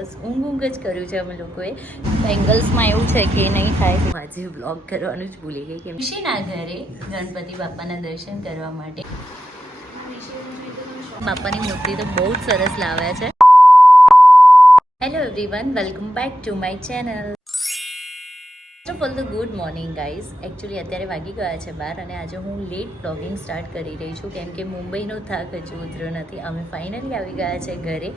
બસ ઊંઘ ઊંઘ જ કર્યું છે અમે લોકોએ. બેંગલ્સમાં એવું છે કે નહીં થાય. આજે બ્લોગ કરવાનું જ ભૂલી ગઈ કેમ ઋષિના ઘરે ગણપતિ બાપાના દર્શન કરવા માટે. બાપાની મૂર્તિ તો બહુ જ સરસ લાવ્યા છે. Hello everyone welcome back to my channel all the good morning guys actually અત્યારે વાગી ગયા છે બાર અને આજે હું લેટ બ્લોગિંગ સ્ટાર્ટ કરી રહી છું. કેમ કે મુંબઈનો થાક હજુ ઉતર્યો નથી. અમે ફાઇનલી આવી ગયા છે ઘરે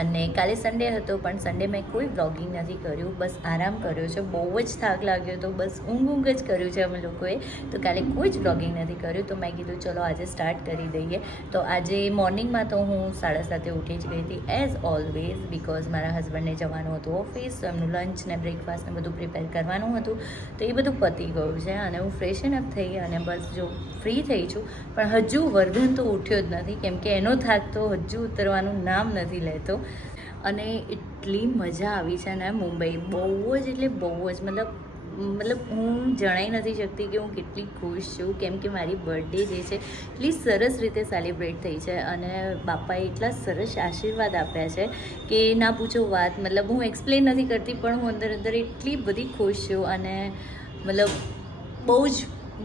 અને કાલે સન્ડે હતો, પણ સન્ડે મેં કોઈ બ્લોગિંગ નથી કર્યું. બસ આરામ કર્યો છે. બહુ જ થાક લાગ્યો તો બસ ઊંઘ ઊંઘ જ કર્યું છે અમે લોકોએ. તો કાલે કોઈ જ બ્લોગિંગ નથી કર્યું. તો મેં કીધું, ચલો, આજે સ્ટાર્ટ કરી દઈએ. તો આજે મોર્નિંગમાં તો હું સાડા સાતે ઉઠી જ ગઈ હતી એઝ ઓલવેઝ બિકોઝ મારા હસબન્ડને જવાનું હતું ઓફિસ એમનું લંચ ને બ્રેકફાસ્ટ ને બધું પ્રિપેર કરવાનું હતું. તો એ બધું પતી ગયું છે અને હું ફ્રેશન અપ થઈ અને બસ જો ફ્રી થઈ છું, પણ હજુ વર્ધન તો ઉઠ્યો જ નથી, કેમ કે એનો થાક તો હજુ ઉતરવાનું નામ નથી લેતો. અને એટલી મજા આવી છે ને મુંબઈ બહુ જ, એટલે બહુ જ, મતલબ મતલબ હું જણાઈ નથી શકતી કે હું કેટલી ખુશ છું. કેમ કે મારી બર્થડે જે છે, એટલી સરસ રીતે સેલિબ્રેટ થઈ છે અને બાપાએ એટલા સરસ આશીર્વાદ આપ્યા છે કે ના પૂછો વાત. મતલબ હું એક્સપ્લેન નથી કરતી, પણ હું અંદર અંદર એટલી બધી ખુશ છું અને મતલબ બહુ જ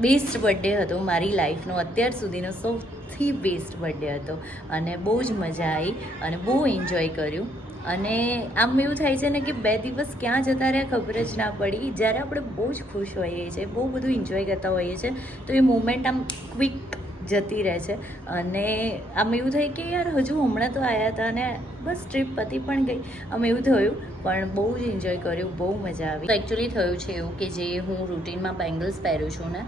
બેસ્ટ બર્થડે હતો મારી લાઈફનો અત્યાર સુધીનો સૌથી બેસ્ટ બર્થડે હતો અને બહુ જ મજા આવી અને બહુ એન્જોય કર્યું. અને આમ એવું થાય છે ને કે બે દિવસ ક્યાં જતા રહ્યા ખબર જ ના પડી. જ્યારે આપણે બહુ જ ખુશ હોઈએ છીએ, બહુ બધું એન્જોય કરતા હોઈએ છીએ, તો એ મોમેન્ટ આમ ક્વિક જતી રહે છે. અને આમ એવું થયું કે યાર હજુ હમણાં તો આવ્યા હતા અને બસ ટ્રીપ પતી પણ ગઈ. આમ એવું થયું. પણ બહુ જ એન્જોય કર્યું. બહુ મજા આવી. તો એકચ્યુઅલી થયું છે એવું કે જે હું રૂટીનમાં બેંગલ્સ પહેરું છું ને,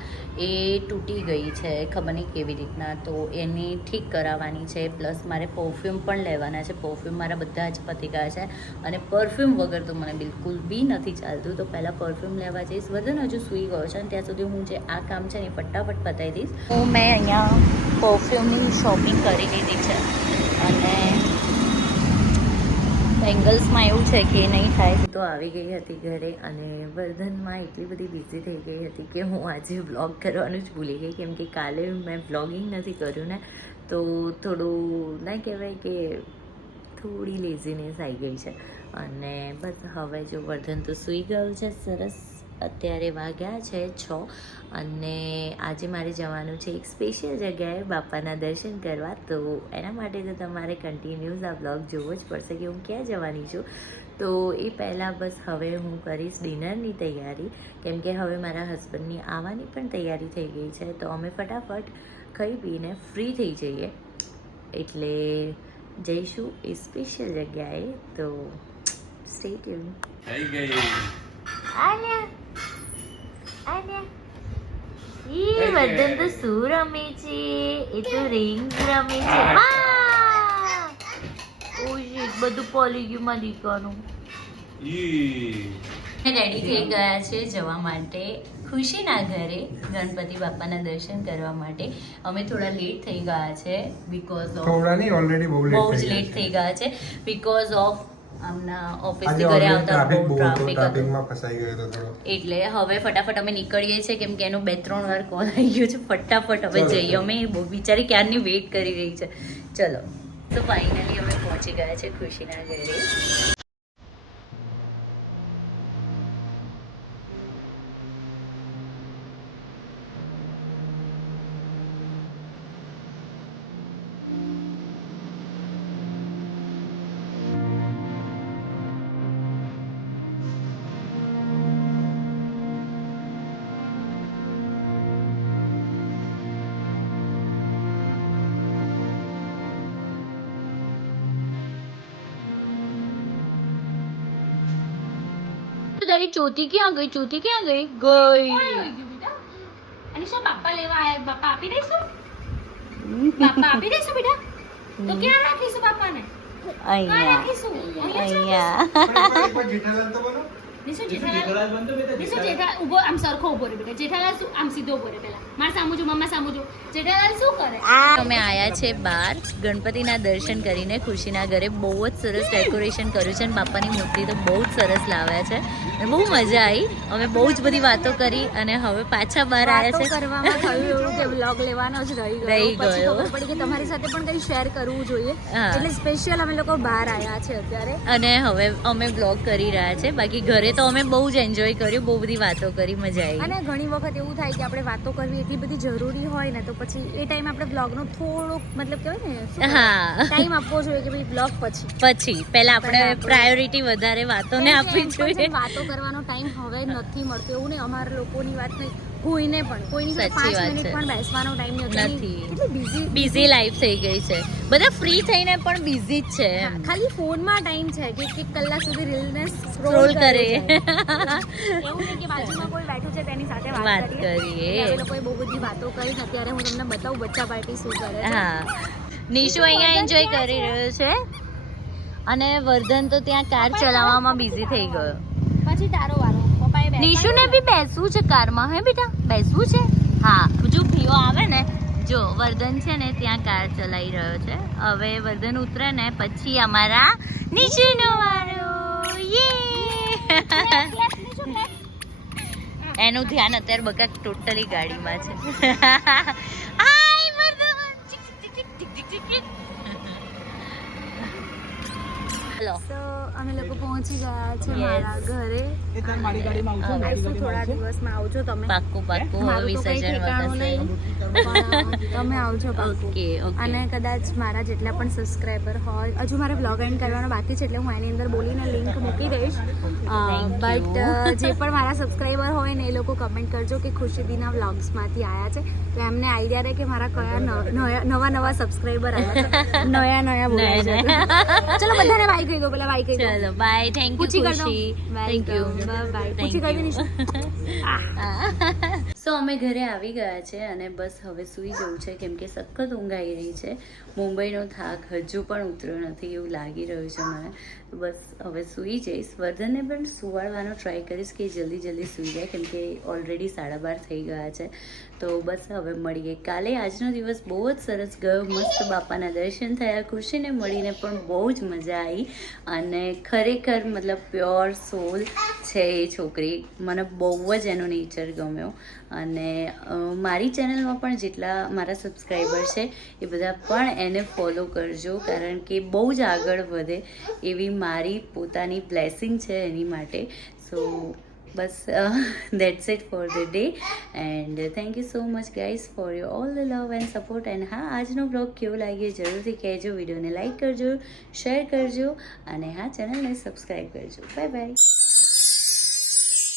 એ તૂટી ગઈ છે. ખબર નહીં કેવી રીતના. તો એની ઠીક કરાવવાની છે. પ્લસ મારે પરફ્યુમ પણ લેવાના છે. પરફ્યુમ મારા બધા જ પતી ગયા છે. અને પરફ્યુમ વગર તો મને બિલકુલ બી નથી ચાલતું. તો પહેલાં પરફ્યુમ લેવા જઈશ. વર્ધન હજુ સૂઈ ગયો છે. અને ત્યાં સુધી હું જે આ કામ છે ને ફટાફટ પતાવી દઈશ. તો મેં અહીંયા પરફ્યુમની શોપિંગ કરી લીધી છે. અને બેંગલ્સમાં એવું છે કે નહીં થાય. તો આવી ગઈ હતી ઘરે અને વર્ધનમાં એટલી બધી બિઝી થઈ ગઈ હતી કે હું આજે વ્લોગ કરવાનું જ ભૂલી ગઈ. કેમ કે કાલે મેં વ્લોગિંગ નથી કર્યું ને, તો થોડું ના કહેવાય કે થોડી લેઝીનેસ આવી ગઈ છે. અને બસ હવે જો વર્ધન તો સૂઈ ગયું છે, સરસ અત્યારે વાગ્યા છે છ અને આજે મારે જવાનું છે એક સ્પેશિયલ જગ્યાએ બાપાના દર્શન કરવા. તો એના માટે તો તમારે કન્ટિન્યુઝ આ બ્લોગ જોવો જ પડશે કે હું ક્યાં જવાની છું. તો એ પહેલાં બસ હવે હું કરીશ ડિનરની તૈયારી. કેમ કે હવે મારા હસબન્ડની આવવાની પણ તૈયારી થઈ ગઈ છે. તો અમે ફટાફટ ખાઈ પીને ફ્રી થઈ જઈએ. એટલે જઈશું એ સ્પેશિયલ જગ્યાએ. તો સ્ટે ટ્યુન થઈ ગઈ. આલ્યા ઈ તો શું રમે છે એ તો રિંગ રમે છે ઓ શિટ બધું પોલી ગયું માં દીકરાનું રેડી થઈ ગયા છે જવા માટે ખુશીના ઘરે ગણપતિ બાપાના દર્શન કરવા માટે અમે થોડા લેટ થઈ ગયા છે બીકોઝ ઓફ થોડા નહીં ઓલરેડી બહુ બહુ લેટ જ લેટ થઈ ગયા છે બીકોઝ ઓફ આમના ઓફિસથી ઘરે આવતા બહુ ટ્રાફિક હતું ટ્રાફિકમાં ફસાઈ ગયો હતો એટલે હવે ફટાફટ અમે નીકળીએ છીએ કેમ કે એનો બે ત્રણ વાર કોલ આવી ગયો છે ફટાફટ હવે જઈએ. અમે બહુ બિચારી ક્યારની વેઇટ કરી રહી છે. ચલો. તો ફાઇનલી અમે પહોંચી ગયા છે ખુશીના ઘરે તારી ચોથી ક્યાં ગઈ? ચોથી ક્યાં ગઈ? ગઈ. અનિશા બાપા લેવા આયા? બાપા આપી દઈશું? બાપા આપી દઈશું બેટા? તો ક્યાં રાખીશું બાપાને? અહીંયા. અહીંયા જ અહીંયા પણ એકવાર જેઠાલાલ તો બનો નિશુ જેઠાલાલ નિશુ જેઠાલાલ ઊભો આમ સરખો ઊભો રહે બેટા. જેઠાલાલ શું? આમ સીધો ઊભો રહે પેલા. માર સામું જો મમ્મા સામું જો જેઠાલાલ શું કરે? અમે આયા છે બહાર. ગણપતિના દર્શન કરીને ખુશીના ઘરે બહુ જ સરસ ડેકોરેશન કર્યું છે અને બાપાની મૂર્તિ તો બહુ જ સરસ લાવ્યા છે. અને બહુ મજા આવી. અમે બહુ જ બધી વાતો કરી અને હવે પાછા બહાર આવ્યા છે. કરવામાં થયું એવું કે વ્લોગ લેવાનો જ રહી ગયો. રહી ગયો. ખબર પડી કે તમારી સાથે પણ કંઈ શેર કરવું જોઈએ. એટલે સ્પેશિયલ અમે લોકો બહાર આવ્યા છે અત્યારે. અને હવે અમે બ્લોગ કરી રહ્યા છે. બાકી ઘરે તો અમે બહુ જ એન્જોય કર્યું બહુ બધી વાતો કરી મજા આવી. અને ઘણી વખત એવું થાય કે આપણે વાતો કરવી એટલી બધી જરૂરી હોય ને તો પછી એ ટાઈમ આપણે બ્લોગનો થોડોક મતલબ કહેવાય ને હા. ટાઈમ આપવો જોઈએ કે ભાઈ બ્લોગ પછી. પછી. પહેલા આપણે પ્રાયોરિટી વધારે વાતોને આપવી જોઈએ. વાતો કરવાનો ટાઈમ હવે નથી મળતો. એવું ને અમારા લોકોની વાત નહીં. કોઈને પણ કોઈની પાંચ મિનિટ પણ બેસવાનો ટાઈમ નથી. કેટલી બિઝી બિઝી લાઈફ થઈ ગઈ છે. બધા ફ્રી થઈને પણ બિઝી જ છે ખાલી ફોનમાં ટાઈમ છે કે એક કલાક સુધી રીલને સ્ક્રોલ કરે. એવું નહીં કે બાજુમાં કોઈ બેઠું છે તેની સાથે વાત વાત કરીએ. એ લોકોએ બહુ બધી વાતો કરી. અત્યારે હું તમને બતાવું બચ્ચા પાર્ટી શું કરે છે. હા. નિશુ અહીંયા એન્જોય કરી રહ્યો છે. અને વર્ધન તો ત્યાં કાર ચલાવવામાં બિઝી થઈ ગયો. પછી તારો બેસાડ્યો નિશુને બી બેસવું છે કારમાં હે બેટા? બેસવું છે? હા જો ભીઓ આવે ને જો વર્ધન છે ને ત્યાં કાર ચલાવી રહ્યો છે. હવે વર્ધન ઉતરે ને પછી અમારા નિશુનો વારો. યે! એનું ધ્યાન અત્યારે બકા ટોટલી ગાડીમાં છે. હાય વર્ધન. હલો. અમે લોકો પહોંચી ગયા છે મારા ઘરે. થોડા દિવસમાં આવજો તમે. પાક્કું પાક્કું વિસર્જન વખતે તમે આવજો ઓકે ઓકે. અને કદાચ મારા જેટલા પણ સબસ્ક્રાઈબર હોય હજુ મારે બ્લોગ એન્ડ કરવાનો બાકી છે એટલે હું એની અંદર બોલીને લિંક મૂકી દઈશ. બટ જે પણ મારા સબસ્ક્રાઈબર હોય ને એ લોકો કમેન્ટ કરજો કે ખુશીદીના વ્લોગ્સમાંથી આવ્યા છે. તો એમને આઈડિયા રહે કે મારા કયા નવા નવા સબસ્ક્રાઈબર આવ્યા છે. નયા નયા બોલાય છે. ચલો બધાને બાય કહી દો પેલા બાય કહી ચલો bye thank you Khushi thank you bye Nishu. So અમે ઘરે આવી ગયા છે અને બસ હવે સૂઈ જવું છે કેમ કે સખત ઊંઘ આવી રહી છે. મુંબઈનો થાક હજુ પણ ઉતર્યો નથી એવું લાગી રહ્યું છે મને. બસ હવે સૂઈ જઈશ. વર્ધનને પણ સુવાડવાનો ટ્રાય કરીશ કે જલ્દી જલ્દી સૂઈ જાય, કેમ કે ઓલરેડી સાડા બાર થઈ ગયા છે. તો બસ હવે મળીએ. કાલે આજનો દિવસ બહુ જ સરસ ગયો. મસ્ત બાપાના દર્શન થયા. ખુશીને મળીને પણ બહુ જ મજા આવી. અને ખરેખર મતલબ પ્યોર સોલ છે એ છોકરી. મને બહુ જ એનો નેચર ગમ્યો. અને મારી ચેનલમાં પણ જેટલા મારા સબસ્ક્રાઈબર છે એ બધા પણ એને ફોલો કરજો, કારણ કે બહુ જ આગળ વધે એવી મારી પોતાની બ્લેસિંગ છે એની માટે. So bus that's it for the day and thank you so much guys for your all the love and support and હા, આજનો બ્લોગ કેવો લાગ્યો? જરૂરથી કહેજો. વિડીયોને લાઇક કરજો શેર કરજો. અને હા, ચેનલને સબસ્ક્રાઈબ કરજો. Bye bye